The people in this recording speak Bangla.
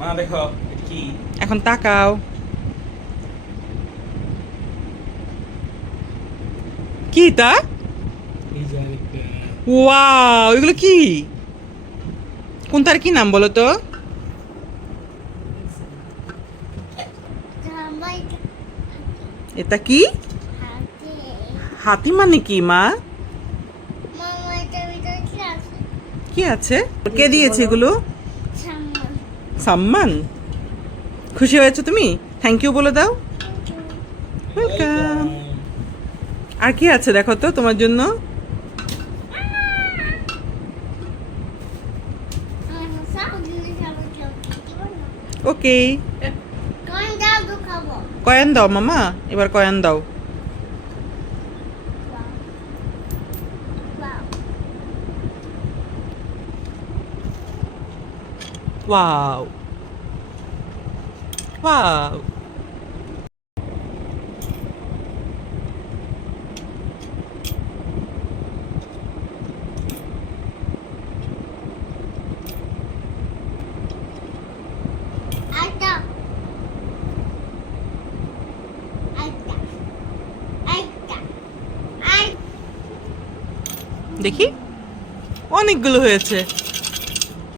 মা দেখো এটা কি? এখন তাকাও। কি তা? এই যে আরেকটা। ওয়াও, এগুলো কি? কোনটার কি নাম বলো তো? এটা কি? হাতি মানে কি মা? কি আছে? কে দিয়েছে এগুলো? সম্মান। খুশি হয়েছো তুমি? থ্যাংক ইউ বলে দাও। ওয়েলকাম। আর কি আছে দেখো তো তোমার জন্য? ওকে। কয়েন দাও মামা, এবার কয়েন দাও। Wow wow. দেখি, অনেকগুলো হয়েছে।